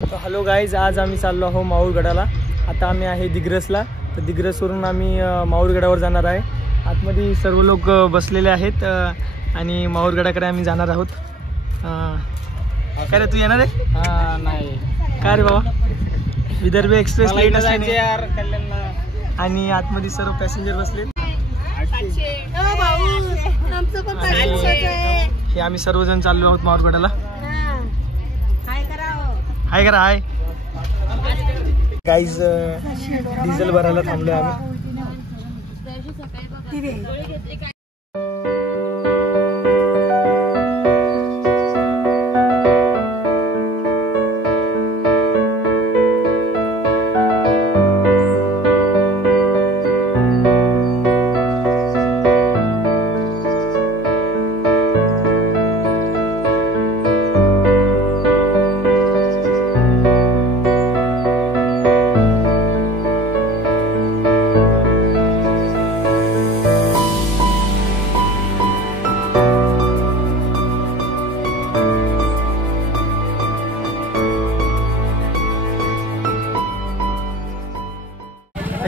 तो hello guys, आज आम्ही चाललो आहो माहूरगडाला। आता आम्ही आहे दिग्रसला, तर दिग्रसवरून आम्ही माहूरगडावर जाणार आहे। आतमध्ये सर्व लोक बसलेले आहेत आणि माहूरगडाकडे आम्ही जाणार आहोत। काय रे, तू येणार आहे? नाही काय रे बाबा, विदर्भ एक्सप्रेस लेट असल्याने यार कल्याणला आणि आतमध्ये सर्व पॅसेंजर बसले। हे आम्ही सर्वजण चाललो आहोत माहूरगडाला। हाय करा, हाय गाईज। डिझेल भरायला थांबलोय आम्ही।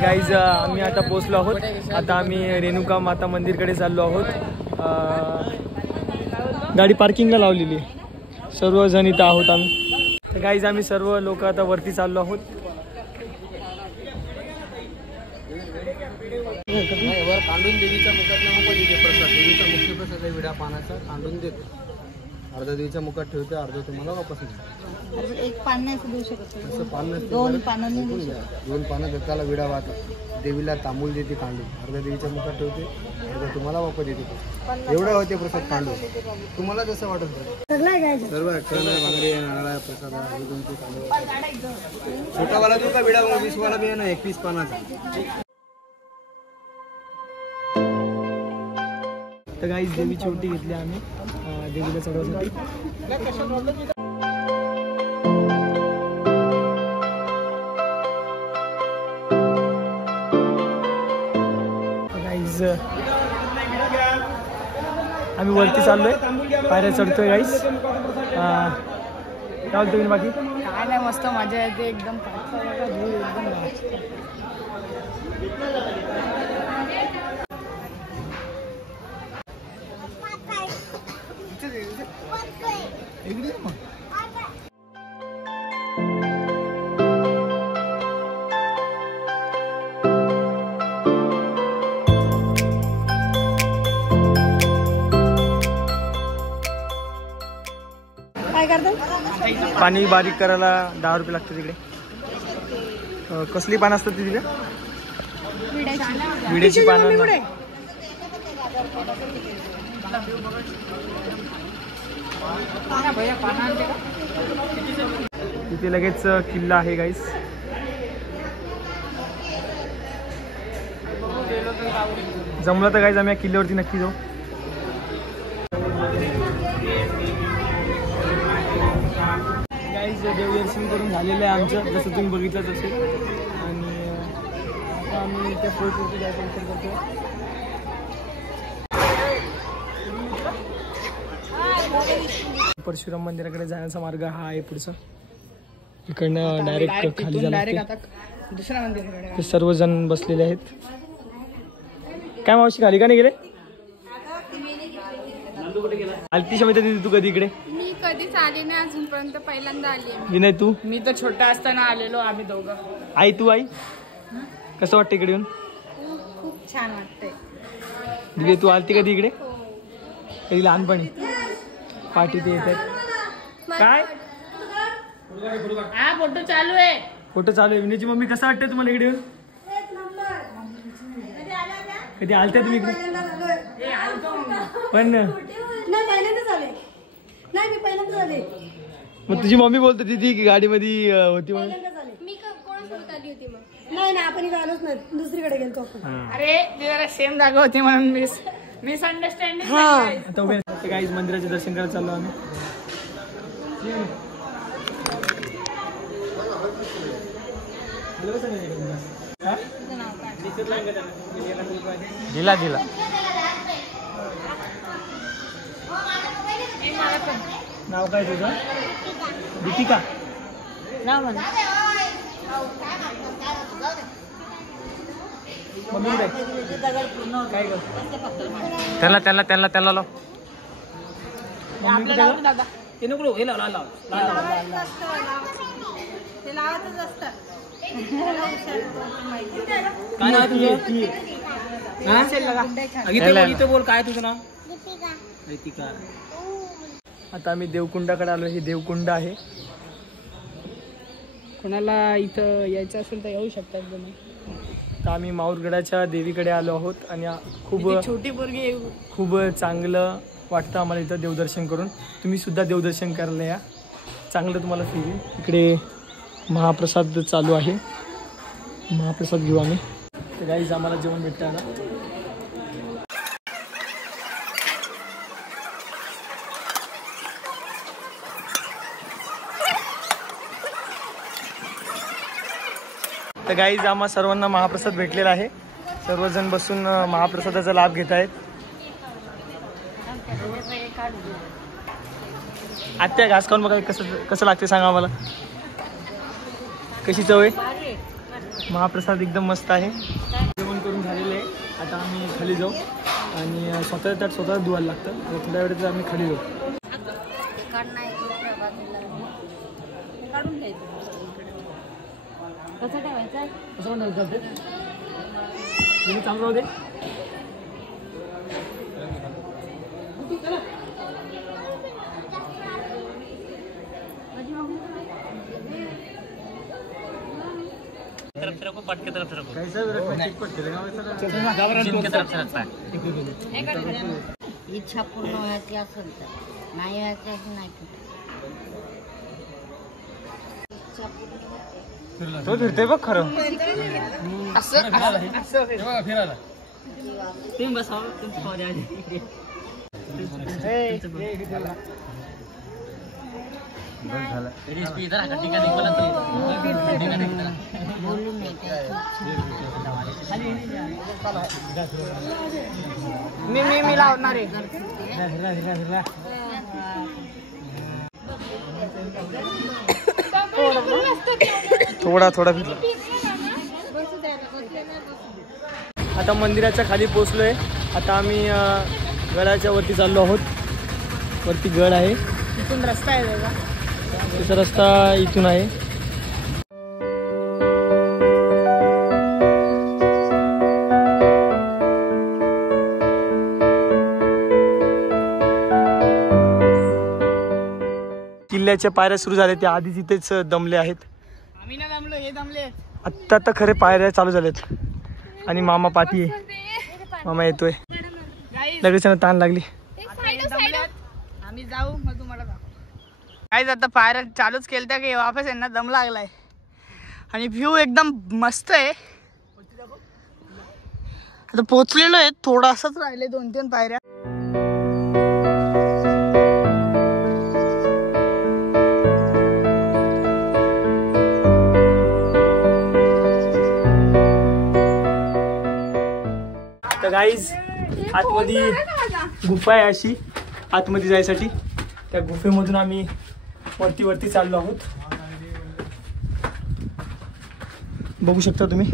गाईज आम्ही आता पोहोचलो आहोत। आता आम्ही रेणुका माता मंदिरकडे चाललो आहोत। गाडी पार्किंगला लावलेली आहे। सर्वजण इथं आहोत आम्ही। तर गाईज आम्ही सर्व लोक आता वरती चाललो आहोत। वर कांडून देवीचा मुखात नको देते प्रसाद। देवीचा मुख्य प्रसाद आहे विडा पानाचा, कांडून देते। अर्धा देवीच्या मुखात ठेवते, अर्धा तुम्हाला वापस देते। एक पान नाही देऊ शकत, असं पान नसते, दोन पानं दोन पानं दत्ताला विडा वाहतात। देवीला तांबूल देते कांडून, अर्धा देवीच्या मुखात ठेवते, अर्धा तुम्हाला वापस देते। एवढं होते प्रसाद कांडून, तुम्हाला जसं वाटत सर्व अठ्ठावन्न बांगडे नारळा प्रसाद आहे। दोनचे कांडून छोटा वाला जो का विडा 20 वाला बी आहे ना, 21 पानाचा। तर गाईज देवीची ओटी घेतली आम्ही देवीला चढवण्यासाठी। गाईज आम्ही वरती चाललोय, पायऱ्या चढतोय गाईज। काय बोलतो तुम्ही? बाकी काय नाही, मस्त मजा येते एकदम। काय करतो? पाणी बारीक करायला 10 रुपये लागते तिकडे। कसली पानं असतात तिथे? विड्याची पानं। तिथे लगेच किल्ला आहे गाईस। जमलं तर गाईस आम्ही या किल्ल्यावरती नक्की जाऊ। गाईस देवदर्शन करून झालेलं आहे आमचं, जसं तुम्ही बघितलं तसे। आणि आता आम्ही त्या फोर्टवरती जायचा विचार करतो। परशुराम मंदिराकडे जाण्याचा मार्ग हा आहे पुढचा। इकडनं डायरेक्ट खाली जाणार। दुसऱ्या मंदिराकडे ते सर्वजण बसलेले आहेत। काय मावशी, खाली का नाही गेले? आलती शमिता दिदी, तू कधी इकडे? मी कधीच आले नाही अजूनपर्यंत, पहिल्यांदा आली आहे। विनय तू? मी तर छोटा असताना आलेलो आम्ही दोघं। आई, तू आई कसं वाटतं इकडे येऊन? खूप छान वाटतंय। दिदी, तू आलती कधी इकडे? कधी लहानपणी पाठी ते येतात काय? हा फोटो चालू आहे, फोटो चालू आहे। विनयची मम्मी, कसं वाटतं तुम्हाला इकडे येऊन? कधी आलत्या तुम्ही इकडे? पण मग तुझी मम्मी बोलत होती की गाडीमध्ये होती म्हणून? मी कोणासोबत आली होती मग? नाही आपण आलोच नाही, दुसरीकडे गेलो। अरे ती जरा सेम जागा होती म्हणून मिसअंडरस्टँडिंग। आता उभे गाईज मंदिराचे दर्शन करायला चाललो आम्ही। दिला दिला नाव काय तुझं? दीपिका. मम्मी कुठे काय ग त्याला त्याला त्याला त्याला लाव मम्मी कुठे ग? ते नको हे लाव लाव लाव ते लावतच असतं. काय नाव तुझं? इथे बोल काय तुझं नाव? रितिका. आता आम्ही देवकुंडाकडे आलो. हे देवकुंड आहे. कोणाला इथं यायचं असेल तर येऊ शकतात तुम्ही. तर आम्ही माहूरगडाच्या देवीकडे आलो आहोत आणि खूप छोटी पोरगी खूप चांगलं वाटतं आम्हाला इथं देवदर्शन करून. तुम्ही सुद्धा देवदर्शन करायला या, चांगलं तुम्हाला फील येईल. इकडे महाप्रसाद चालू आहे. महाप्रसाद घेऊ आम्ही. तर गाईज आम्हाला जेवण भेटतं ना. तर गाईज आम्हा सर्वांना महाप्रसाद भेटलेला आहे. सर्वजण बसून महाप्रसादाचा लाभ घेत आहेत. आत्या घास खाऊन बघा कसं लागते सांगा आम्हाला. कशी चव आहे? महाप्रसाद एकदम मस्त आहे. जेवण करून झालेलं आहे. आता आम्ही खाली जाऊ आणि स्वतः त्यात स्वतः धुवायला लागतं. थोड्या वेळेत आम्ही खाली जाऊ. कसं ठेवायचं? असं म्हणतात चालते तुम्ही चालू राहू दे. इच्छा पूर्ण व्हायची असेल तर नाही व्हायची अशी नाही. तो फिरतोय बघ खरं. फिरायला तुम्ही बसा. बोलून नाही मी लावणार आहे. थोडा थोडा फिरला. आता मंदिराच्या खाली पोहोचलोय. आता आम्ही गडाच्या वरती चाललो आहोत. वरती गड आहे. इथून रस्ता आहे त्याचा. त्याचा रस्ता इथून आहे. किल्ल्याच्या पायऱ्या सुरू झाल्या. त्या आधीच इथेच दमले आहेत. आम्ही ना दमलो, हे दमले. आत्ता तर खरे पायऱ्या चालू झाल्यात. आणि मामा पाठी आहे. मामा येतोय. लगेच ताण लागली. आम्ही जाऊ मग तुम्हाला काय आता पायऱ्या चालूच केलत्या की वापस यांना दम लागलाय. आणि व्ह्यू एकदम मस्त आहे. आता पोचलेलो आहे. थोडासाच राहिले 2-3 पायऱ्या. तर गाईज आतमध्ये गुफा आहे अशी आतमध्ये जायसाठी. त्या गुफेमधून आम्ही वरती चाललो आहोत. बघू शकता तुम्ही.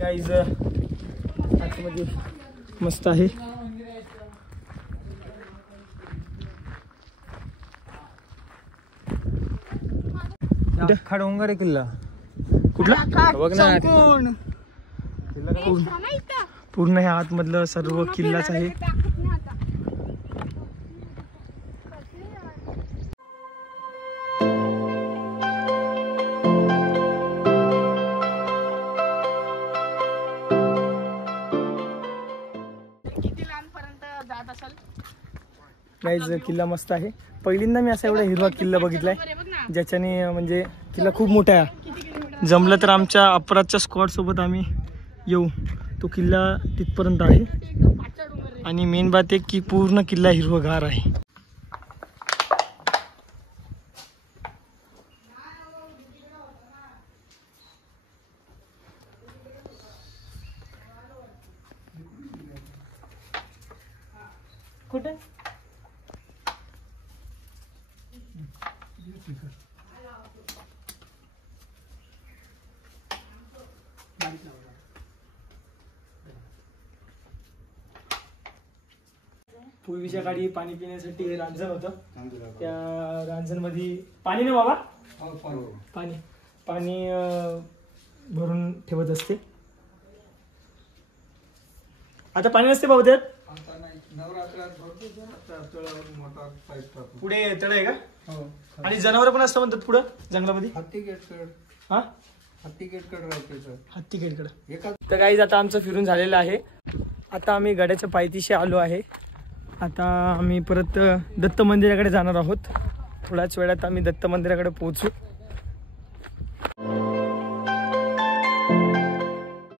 गाईज आतमध्ये मस्त आहे. खडोंगर किल्ला कुठला? संपूर्ण पूर्ण हे आतमधलं सर्व किल्लाच आहे. किती लांबपर्यंत जात असेल? गाईज किल्ला मस्त आहे. पहिल्यांदा मी असा एवढा हिरवा किल्ला बघितलाय ज्याच्याने म्हणजे किल्ला खूप मोठा आहे. जमलं तर आमच्या अपराधच्या स्क्वॉड सोबत आम्ही येऊ. तो किल्ला तिथपर्यंत आहे. आणि मेन बात आहे की पूर्ण किल्ला हिरवगार आहे. कुठे पूर्वीच्या काळी पाणी पिण्यासाठी रांजण होतं. त्या रांजणमध्ये पाणी नाही बाबा, पाणी पाणी भरून ठेवत असते. आता पाणी नसते बाबा त्यात. पुढे तळ आहे का? आणि जनावर पण असतं म्हणतात पुढं जंगलामध्ये. हत्ती गेटकड, हा हत्ती गेटकड राहते. हत्ती खेळकडं. तर गाईज आता आमचं फिरून झालेलं आहे. आता आम्ही गड्याच्या पायथीशी आलो आहे. आता आम्ही परत दत्त मंदिराकडे जाणार आहोत. थोड्याच वेळात आम्ही दत्त मंदिराकडे पोहोचू.